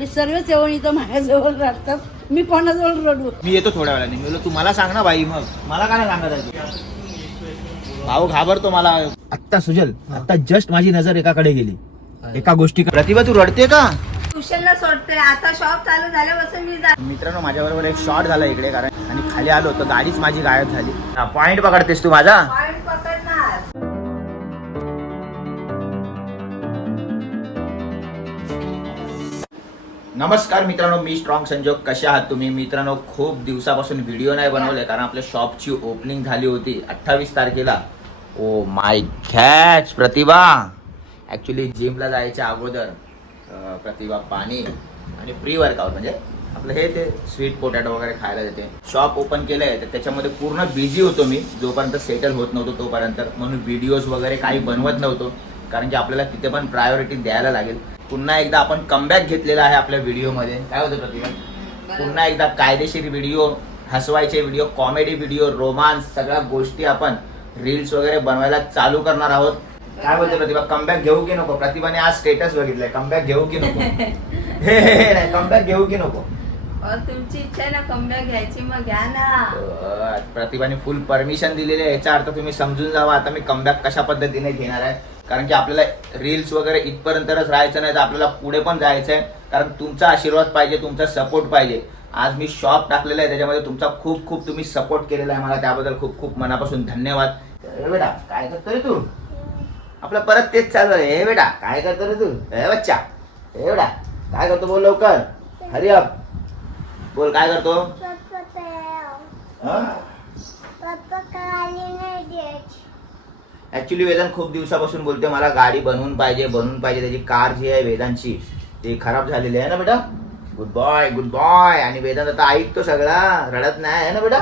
हे सर्वच येऊन इथं माझ्याजवळ राहतात. मी कोणाजवळ रडू? मी येतो थोड्या वेळाने. मी बोललो तू मला सांग ना बाई मग. मला काय सांगत आहे तू? भाऊ घाबरतो मला. आत्ता सुजल आता जस्ट माझी नजर एकाकडे गेली. एका गोष्टी प्रतिभा तू रडते का? ट्युशनला सोडते आता शॉप चालू झाल्यापासून मी जा मित्रांनो माझ्याबरोबर एक शॉट झाला इकडे कारण आणि खाली आलो तर गाडीच माझी गायब झाली. पॉइंट पकडतेस तू माझा? पॉइंट नमस्कार मित्रांनो मी स्ट्रॉंग संजोग. कसे आहात तुम्ही? मित्रांनो खूप दिवसापासून व्हिडिओ नाही बनवले कारण आपल्या शॉपची ओपनिंग झाली होती अठ्ठावीस तारखेला. Oh my घॅच Pratibha. ॲक्च्युली जिमला जायच्या अगोदर प्रतिभा पाणी आणि प्री वर्कआउट म्हणजे आपलं हे ते स्वीट पोटॅटो वगैरे खायला देते. शॉप ओपन केलंय तर त्याच्यामध्ये पूर्ण बिझी होतो मी. जोपर्यंत सेटल होत नव्हतो तोपर्यंत. म्हणून व्हिडिओज वगैरे काही बनवत नव्हतो. कारण की आपल्याला तिथे पण प्रायोरिटी द्यायला लागेल. पुन्हा एकदा आपण कमबॅक घेतलेला आहे आपल्या व्हिडिओमध्ये. काय होतं प्रतिभा? पुन्हा एकदा कायदेशीर व्हिडिओ हसवायचे व्हिडिओ कॉमेडी व्हिडिओ रोमांस सगळ्या गोष्टी आपण रील्स वगैरे बनवायला चालू करणार आहोत. काय बोलते प्रतिभा? कमबॅक घेऊ की नको? प्रतिभाने आज स्टेटस बघितलंय. कमबॅक घेऊ की नको? हे नाही कमबॅक घेऊ की नको? तुमची इच्छा आहे ना कमबॅक घ्यायची मग घ्या ना. प्रतिभाने फुल परमिशन दिलेली आहे. याचा अर्थ तुम्ही समजून जावा. आता मी कमबॅक कशा पद्धतीने घेणार आहे? कारण की आपल्याला रील्स वगैरे इथपर्यंतच राहायचं नाही तर आपल्याला पुढे पण जायचं आहे कारण तुमचा आशीर्वाद पाहिजे तुमचा सपोर्ट पाहिजे. आज मी शॉप टाकलेला आहे त्याच्यामध्ये तुमचा खूप खूप तुम्ही सपोर्ट केलेला आहे मला. त्याबद्दल खूप खूप मनापासून धन्यवाद. हे बेटा काय करतो रे तू? आपलं परत तेच चालू आहे. हे बेटा काय करतो रे तू? हे बच्चा हे बेटा काय करतो बोल लवकर? हरी अप बोल काय करतो? हा? ऍक्च्युली वेदांत खूप दिवसापासून बोलते मला गाडी बनवून पाहिजे बनवून पाहिजे त्याची कार जी आहे वेदांची ती खराब झालेली आहे ना बेटा? गुड बॉय गुड बॉय आणि वेदांत आता ऐकतो सगळा रडत नाही आहे ना बेटा?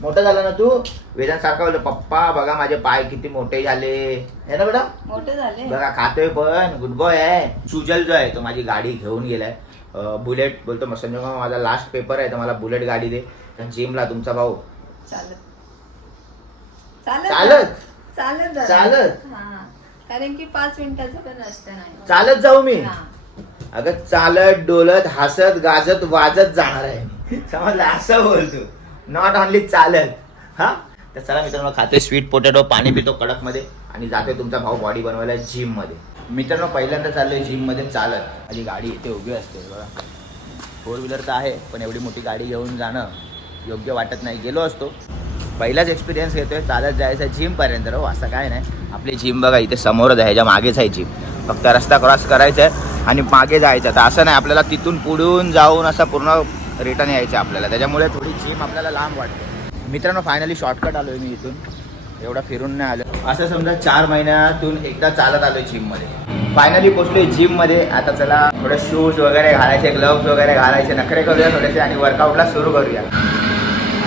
मोठा झाला ना तू? वेदांत सारखा बोलतो पप्पा बघा माझे पाय किती मोठे झाले. आहे ना बेटा? मोठे झाले. बघा खातोय पण गुड बॉय आहे. सुजल जो आहे तो माझी गाडी घेऊन गेलाय. बुलेट बोलतो संजय माझा लास्ट पेपर आहे तर मला बुलेट गाडी दे. जिमला तुमचा भाऊ. चालत? चालत. चालत चालत जा. चालत? हा. कारण की पाच मिनिटाचं पण रस्ता नाही. चालत जाऊ मी. हा. अगं चालत डोलत हसत गाजत वाजत जाणार आहे मी. समजलं? असं बोलतो नॉट ओनली चालत. हा? तर चला मित्रांनो खाते स्वीट पोटॅटो पाणी पितो कडकमध्ये आणि जातोय तुमचा भाऊ बॉडी बनवायला जिममध्ये. मित्रांनो पहिल्यांदा चाललोय जिममध्ये चालत. माझी गाडी इथे उभी असते बघा. फोर व्हीलर तर आहे पण एवढी मोठी गाडी घेऊन जाणं योग्य वाटत नाही. गेलो असतो. पहिलाच एक्सपिरियन्स घेतोय चालत जायचं जिमपर्यंत हो असं काय नाही. आपली जिम बघा इथे समोरच आहे ह्याच्या मागेच आहे जिम फक्त रस्ता क्रॉस करायचा आहे आणि मागे जायचं. तर असं नाही आपल्याला तिथून पुढून जाऊन असं पूर्ण रिटर्न यायचं आपल्याला. त्याच्यामुळे थोडी जिम आपल्याला लांब वाटते. मित्रांनो फायनली शॉर्टकट आलोय मी इथून. एवढा फिरून नाही आलो. असं समजा चार महिन्यातून एकदा चालत आलोय जिममध्ये. फायनली पोचलोय जिममध्ये. आता चला थोडे शूज वगैरे घालायचे ग्लव्स वगैरे घालायचे नखरे करूया थोडेसे आणि वर्कआउटला सुरू करूया.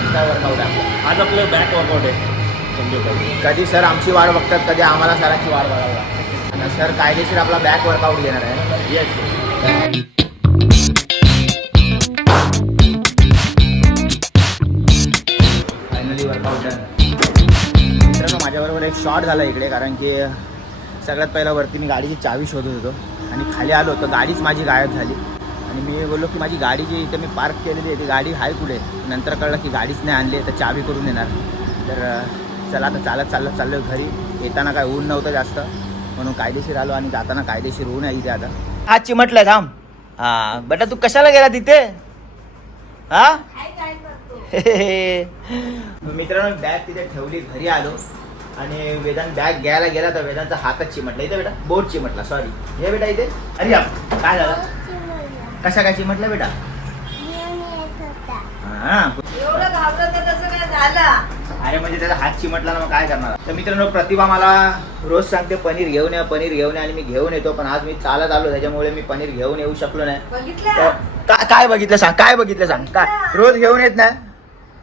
आज काय वर्कआउट आहे? आज आपलं बॅक वर्कआउट आहे. कधी सर आमची वाट बघतात कधी आम्हाला सरांची वाट बघावी लागते आता सर कायदेशीर आपला बॅक वर्कआउट घेणार आहे. येस माझ्याबरोबर एक शॉट झाला इकडे कारण की सगळ्यात पहिला वरती मी गाडीची चावी शोधत होतो. आणि खाली आलो तर गाडीच माझी गायब झाली. आणि मी बोललो की माझी गाडी जी इथं मी पार्क केलेली आहे ती गाडी आहे कुठे? नंतर कळलं की गाडीच नाही आणली तर चावी करून देणार. तर चला आता चालत चालत चाललो घरी. येताना काय ऊन नव्हतं जास्त. म्हणून कायदेशीर आलो आणि जाताना कायदेशीर ऊन आहे इथे आता. हा चिमटलाय थांब. हा. बेटा तू कशाला गेला तिथे? हा? मित्रांनो बॅग तिथे ठेवली घरी आलो. आणि वेदांत बॅग घ्यायला गेला तर वेदांचा हातच चिमटला. इथे बेटा बोट चिमटला सॉरी हे बेटा इथे. अरे या, काय झालं? कशा काय चिमटला बेटा? हा. एवढं घाबरत आहे तसं काय झालं? अरे म्हणजे त्याचा हात चिमटला ना मग काय करणार? तर मित्रांनो प्रतिभा मला रोज सांगते पनीर घेऊन या पनीर घेऊन या आणि मी घेऊन येतो पण आज मी चालत आलो त्याच्यामुळे मी पनीर घेऊन येऊ शकलो नाही. तर बघितलं का- काय बघितलं सांग काय बघितलं सांग? काय रोज घेऊन येत नाही?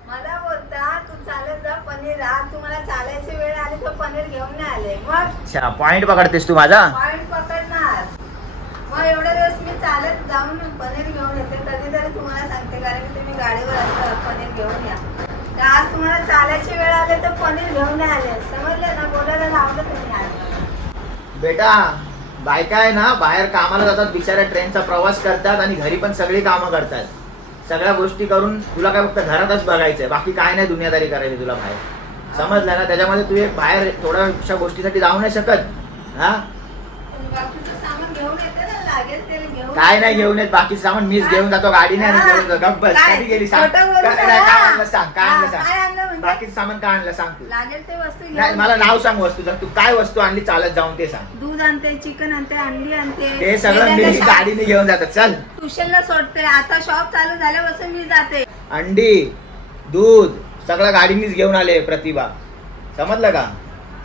मला बोलता तू चालत जा पनीर आज तुम्हाला चालायची वेळ आली तर पनीर घेऊन नाही आले. मग? अच्छा पॉइंट पकडतेस तू माझा पॉइंट पकडणार मग एवढ्या दिवस मी चालत जाऊन पनीर घेऊन येते. कधीतरी तुम्हाला सांगते कारण की तुम्ही गाडीवर असता पनीर घेऊन या. तर आज तुम्हाला चालायची वेळ आली तर पनीर घेऊन नाही आले. समजले ना? बोलायला लावलं तुम्ही आज. बेटा बायका आहे ना बाहेर कामाला जातात बिचाऱ्या ट्रेनचा प्रवास करतात आणि घरी पण सगळी कामं करतात. सगळ्या गोष्टी करून तुला काय फक्त घरातच बघायचंय बाकी काय नाही दुनियादारी करायची तुला बाहेर. समजलं ना? त्याच्यामध्ये तू एक बाहेर थोड्याशा गोष्टीसाठी जाऊ नाही शकत हा पण बाकीचं सामान घेऊन येते ना लागेल ते घेऊन काय नाही घेऊन येत बाकी सामान मीच घेऊन जातो गाडीने आणि हा. घेऊन जातो. गप्प बस काय? कधी गेली सांग. बोलू काय आणलं सांग काय आणलं हा, काय आणलं सांग म्हणजे? बाकीचं सामान काय आणलं सांग तू. लागेल ते वस्तू नाही घेऊन. मला नाव सांग वस्तूचं तू काय वस्तू आणली चालत जाऊन ते सांग. दूध आणते चिकन आणते अंडी आणते. ते सगळं मी गाडीने घेऊन जातात चल. ट्युशनला सोडते. आता शॉप चालू झाल्यापासून मी जाते. अंडी दूध सगळं गाडीनीच घेऊन आले प्रतिभा. समजलं का?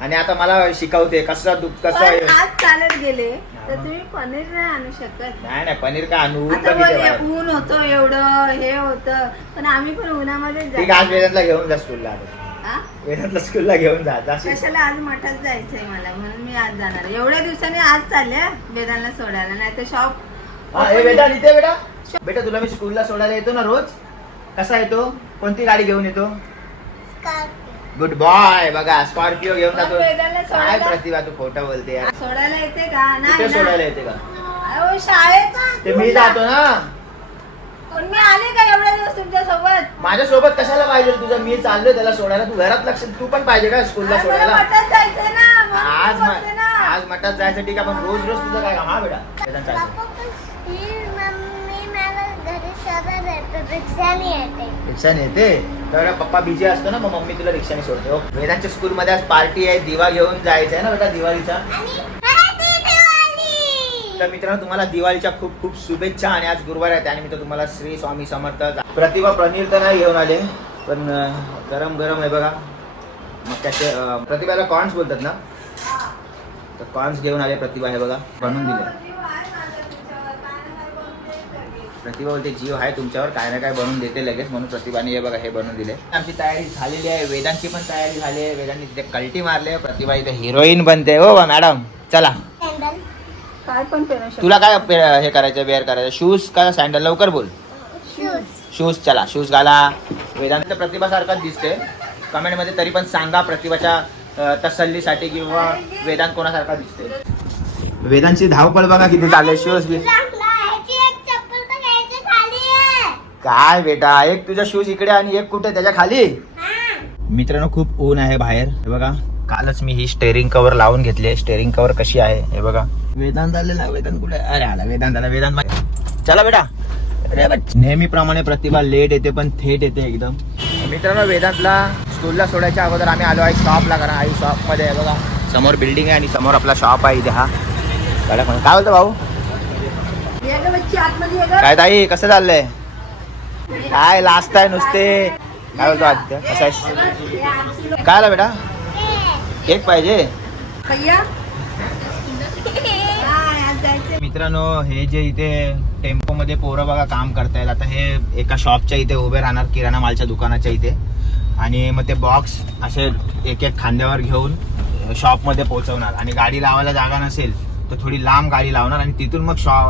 आणि आता मला शिकवते कसं दूध कसं पण. आज चालत गेले. तर तुम्ही पनीर नाही आणू शकत नाही नाही पनीर का आणू ऊन आता बाहेर. ऊन होतं एवढं हे होतं पण आम्ही पण उन्हामध्ये ठीक आज जातो. वेदांतला घेऊन जा स्कूलला आता. हा? वेदांतला स्कूलला घेऊन जा जाशील? कशाला आज मठात जायचंय मला म्हणून मी आज जाणार आहे. एवढ्या दिवसांनी आज चालले वेदांना सोडायला नाही तर शॉप हा, ए बेटा इथे बेटा बेटा तुला मी स्कूलला सोडायला येतो ना रोज कसा येतो कोणती गाडी घेऊन येतो गुड बॉय बघा स्कॉर्पिओ घेऊन जातो. काय सोडायला- प्रतिभा तू खोटं बोलते यार. सोडायला येते का? कुठे नाही सोडायला ना येते का? अहो, शाळेत ते मी जातो ना. पण मी आले का एवढ्या दिवस तुमच्यासोबत माझ्या सोबत कशाला पाहिजे? तुझं मी चाललोय त्याला सोडायला. तू घरात लक्ष तू पण पाहिजे का स्कूलला सोडायला? जायचंय ना. आज मी ना. आज मठात जायचं ठीक आहे पण रोज रोज तुझं काय काम? हा बेटा. वेदांत चालतो. रिक्षाने येते. तर पप्पा बिझी असतो ना मग मम्मी तुला रिक्षाने सोडते. हो. वेदांच्या स्कूलमध्ये आज पार्टी आहे दिवा घेऊन जायचं आहे ना बेटा दिवाळीचा. तर मित्रांनो तुम्हाला दिवाळीच्या खूप खूप शुभेच्छा आणि आज गुरुवार आहे त्यानिमित्त तुम्हाला श्री स्वामी समर्थ प्रतिभा पनीर तर नाही घेऊन आले पण गरम गरम आहे बघा. मग त्याचे प्रतिभाला कॉर्न्स बोलतात ना? तर कॉर्न्स घेऊन आले प्रतिभा हे बघा बनवून दिले जीव आहे माझा तुमच्यावर. काय ना काय बनवून देत राहील. प्रतिभा बोलते जीव आहे तुमच्यावर काय ना काय बनवून देते लगेच. म्हणून प्रतिभाने हे बघा हे बनवून दिले. आमची तयारी झालेली आहे वेदांची पण तयारी झाली आहे. वेदांनी तिथे कल्टी मारली आहे. प्रतिभा इथे हिरोईन बनते. हो बा मॅडम चला. काय पण पेरू शकतो. तुला काय पे- हे करायचं वेअर करायचं शूज का सँडल लवकर बोल. शूज चला. शूज घाला. वेदांत प्रतिभासारखाच दिसते कमेंटमध्ये तरी पण सांगा प्रतिभाच्या अं, तसल्लीसाठी किंवा वेदांत कोणासारखा दिसते वेदांची धावपळ बघा किती चालू शूज बी. काय बेटा एक तुझा शूज इकडे आणि एक कुठे त्याच्याखाली? मित्रांनो खूप ऊन आहे बाहेर. हे बघा कालच मी ही स्टेरिंग कव्हर लावून घेतली स्टेरिंग कव्हर कशी आहे? हे बघा. वेदांत आलेला वेदांत कुठे? अरे आला वेदांत आला वेदांत. चला बेटा. अरे नेहमीप्रमाणे प्रतिभा लेट येते पण थेट येते एकदम. मित्रांनो वेदांतला स्कूलला सोडायच्या अगोदर आम्ही आलो आहे शॉपला कारण आई शॉपमध्ये आहे बघा. समोर बिल्डिंग आहे आणि समोर आपला शॉप आहे इथे हा. काय बोलतो भाऊ. काय ताई कसं चाललंय? काय लास्ट आहे नुसते? काय बोलतो आदित्य? कसं आहेस? काय आला बेटा? केक पाहिजे. मित्रांनो हे जे इथे टेम्पो मध्ये पोरं बघा काम करतायत आता हे एका शॉपच्या इथे उभे राहणार किराणा मालच्या दुकानाच्या इथे. आणि मग ते बॉक्स असे एक एक खांद्यावर घेऊन शॉपमध्ये पोहोचवणार. आणि गाडी लावायला जागा नसेल तर थोडी लांब गाडी लावणार आणि तिथून मग शॉ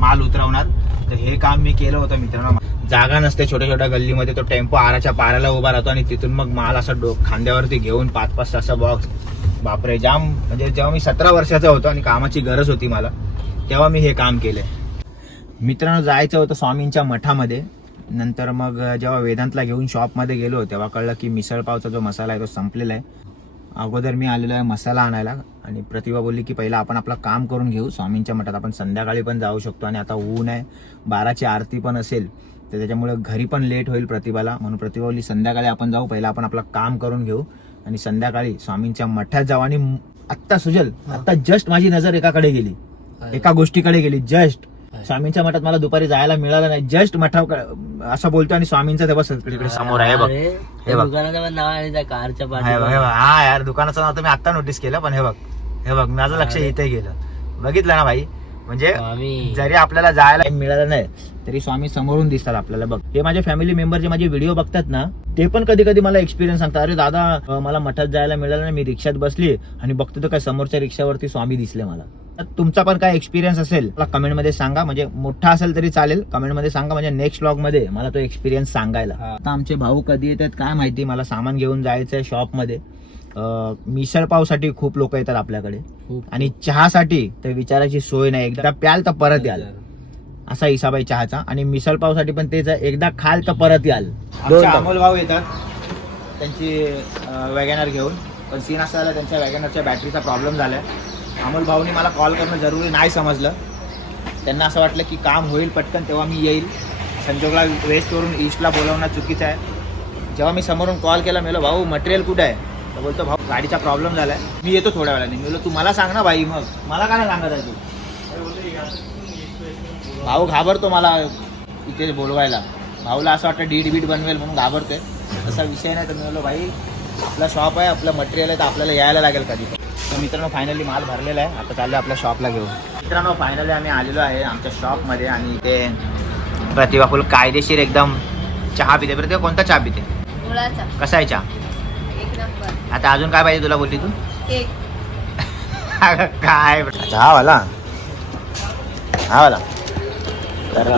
माल उतरवणार. तर हे काम मी केलं होतं मित्रांनो. जागा नसते छोट्या छोट्या गल्लीमध्ये तो टेम्पो आराच्या पाराला उभा राहतो आणि तिथून मग माल असं डो खांद्यावरती घेऊन पाच पाच सहा बॉक्स बापरे जाम म्हणजे जेव्हा मी सतरा वर्षाचा होतो आणि कामाची गरज होती मला तेव्हा मी हे काम केले. मित्रांनो जायचं होतं स्वामींच्या मठामध्ये. नंतर मग जेव्हा वेदांतला घेऊन शॉपमध्ये गेलो तेव्हा कळलं की मिसळपावचा जो मसाला आहे तो संपलेला आहे. अगोदर मी आलेलो आहे मसाला आणायला आणि प्रतिभा बोलली की पहिला आपण आपलं काम करून घेऊ. स्वामींच्या मठात आपण संध्याकाळी पण जाऊ शकतो आणि आता ऊन आहे बाराची आरती पण असेल. तर त्याच्यामुळे घरी पण लेट होईल प्रतिभाला. म्हणून प्रतिभा बोलली संध्याकाळी आपण जाऊ. पहिला आपण आपलं काम करून घेऊ. आणि संध्याकाळी स्वामींच्या मठात जाऊ. आणि आत्ता सुजल आत्ता जस्ट माझी नजर एकाकडे गेली. एका गोष्टीकडे गेली. जस्ट स्वामींच्या मठात मला दुपारी जायला मिळालं नाही. जस्ट मठा असं बोलतो आणि स्वामींचं ते बस इकडे समोर आहे. बघ. हे बघ. हे यार दुकानाचं नाव तर मी आता नोटीस केलं पण हे बघ. हे बघ माझं लक्ष. इथे गेलं. बघितलं ना भाई? म्हणजे जरी आपल्याला जायला मिळालं नाही तरी स्वामी समोरून दिसतात आपल्याला. बघ हे माझे फॅमिली मेंबर जे माझे व्हिडिओ बघतात ना ते पण कधी कधी मला एक्सपिरियन्स सांगतात. अरे दादा मला मठात जायला मिळालं नाही मी रिक्षात बसली आणि बघतो तर काय समोरच्या रिक्षावरती स्वामी दिसले मला. तुमचा पण काय एक्सपिरियन्स असेल मला कमेंटमध्ये सांगा. म्हणजे मोठा असेल तरी चालेल. कमेंटमध्ये सांगा म्हणजे नेक्स्ट ब्लॉगमध्ये मला तो एक्सपिरियन्स सांगायला. आता आमचे भाऊ कधी येतात काय माहिती? मला सामान घेऊन जायचंय शॉप मध्ये अं, मिसळ पावसाठी खूप लोक येतात आपल्याकडे. आणि चहासाठी तर विचारायची सोय नाही. एकदा प्याल तर परत याल. असा हिसाब आहे चहाचा. आणि मिसळ पावसाठी पण तेच आहे, एकदा खाल तर परत याल. अमोल भाऊ येतात. त्यांची वॅगॅनर घेऊन. पण सीन असा झाला त्यांच्या वॅगॅनरच्या बॅटरीचा प्रॉब्लेम झालाय. अमोल भाऊनी मला कॉल करणं जरुरी नाही समजलं. त्यांना असं वाटलं की काम होईल पटकन तेव्हा मी येईल. संजोगला वेस्टवरून ईस्टला बोलवणं चुकीचं आहे. जेव्हा मी समोरून कॉल केला मी म्हणलं, भाऊ मटेरियल कुठं आहे? तर बोलतो भाऊ गाडीचा प्रॉब्लेम झालाय. मी येतो थोड्या वेळाने. मी बोललो तू मला सांग ना भाई मग. मला काय नाही सांगत आहे तू? भाऊ घाबरतो मला इथे बोलवायला. भाऊला असं वाटतं डीड बीड बनवेल म्हणून घाबरतोय. तसा विषय नाही. तर मी बोललो भाई आपला शॉप आहे आपलं मटेरियल आहे तर आपल्याला यायला लागेल कधी तर मित्रांनो फायनली माल भरलेला आहे. आता चाललं आपल्या शॉपला घेऊन. मित्रांनो फायनली आम्ही आलेलो आहे आमच्या शॉपमध्ये आणि इथे प्रतिभा फुल कायदेशीर एकदम चहा पिते. प्रतिभा कोणता चहा पिते? कसा आहे चहा? आता अजून काय पाहिजे तुला बोलली तू? काय? चहा वाला. हा वाला. तर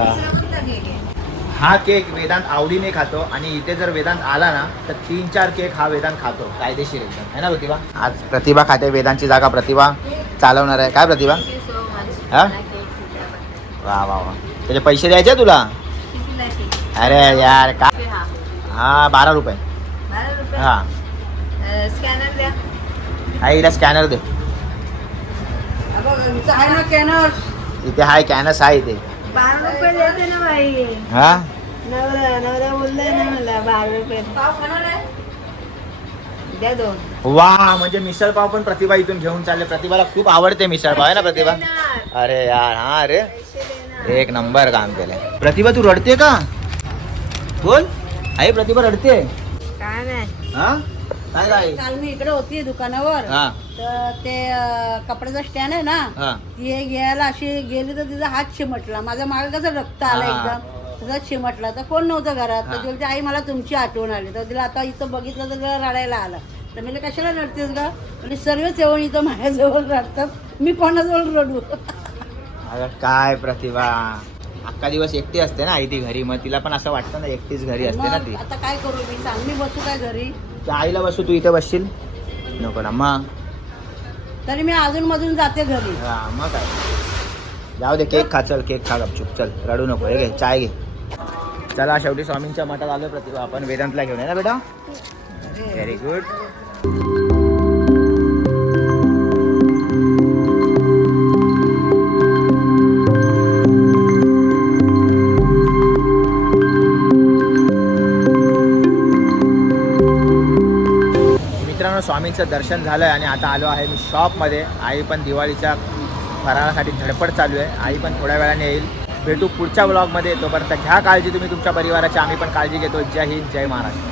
हा केक वेदांत आवडीने खातो आणि इथे जर वेदांत आला ना तर तीन चार केक हा वेदांत खातो कायदेशीर एकदम. है ना प्रतिभा? आज प्रतिभा खाते वेदांतची जागा प्रतिभा चालवणार आहे. काय प्रतिभा? थँक्यू सो मच हा? वा वा वा. त्याचे पैसे द्यायचे तुला? अरे यार का? रुपये हा हा बारा रुपये? हा. स्कॅनर द्या. आईला स्कॅनर दे. इथे हाय कॅनस आहे इथे. बारा रुपये देते ना बाई. हा? नवरा नवरा बोललाय ना मला बारा रुपये. पाव खाणार आहे? द्या दोन. वा म्हणजे मिसळ पाव पण प्रतिभा इथून घेऊन चालले. प्रतिभाला खूप आवडते मिसळ पाव आहे ना प्रतिभा. अरे यार हा अरे पैसे देणार. एक नंबर काम केलंय. प्रतिभा तू रडते का? बोल. आई प्रतिभा रडते. काय नाही. हा? काय काय? काल मी इकडे होती दुकानावर. हा. तर ते अं, कपड्याचा स्टँड आहे ना हा. ती हे घ्यायला अशी गेली तर तिचा हात चिमटला. माझ्या मागे कसं रक्त आलं हा. एकदम. तिचा चिमटला. तर कोण नव्हतं घरात. तर हा. ती बोलते आई मला तुमची आठवण आली. तर तिला आता इथं बघितलं तर तिला रडायला आलं. तर मी म्हणलं, कशाला रडतेस ग? म्हणजे सर्वच येऊन इथं माझ्याजवळ रडतात. मी कोणाजवळ रडू? अगं काय प्रतिभा. अख्खा दिवस एकटी असते ना आई ती घरी. मग तिला पण असं वाटतं ना एकटीच घरी असते ना ती. आता काय करू? मी सांग. मी बसू काय घरी? त्या आईला बसू तू इथे बसशील? नको ना मग. तरी मी अजून मधून जाते घरी. हा मग काय. जाऊ दे केक खा चल केक खा गपचूप. चल रडू नको हे घे चाय घे. चला शेवटी स्वामींच्या मठात आलो प्रतिभा. आपण वेदांतला घेऊन आहे ना बेटा? व्हेरी गुड स्वामींचं दर्शन झालं आहे आणि आता आलो आहे मी शॉपमध्ये आई पण दिवाळीच्या फराळासाठी धडपड चालू आहे. आई पण थोड्या वेळाने येईल. भेटू पुढच्या ब्लॉगमध्ये तोपर्यंत घ्या काळजी तुम्ही तुमच्या परिवाराची. आम्ही पण काळजी घेतो जय हिंद जय महाराष्ट्र.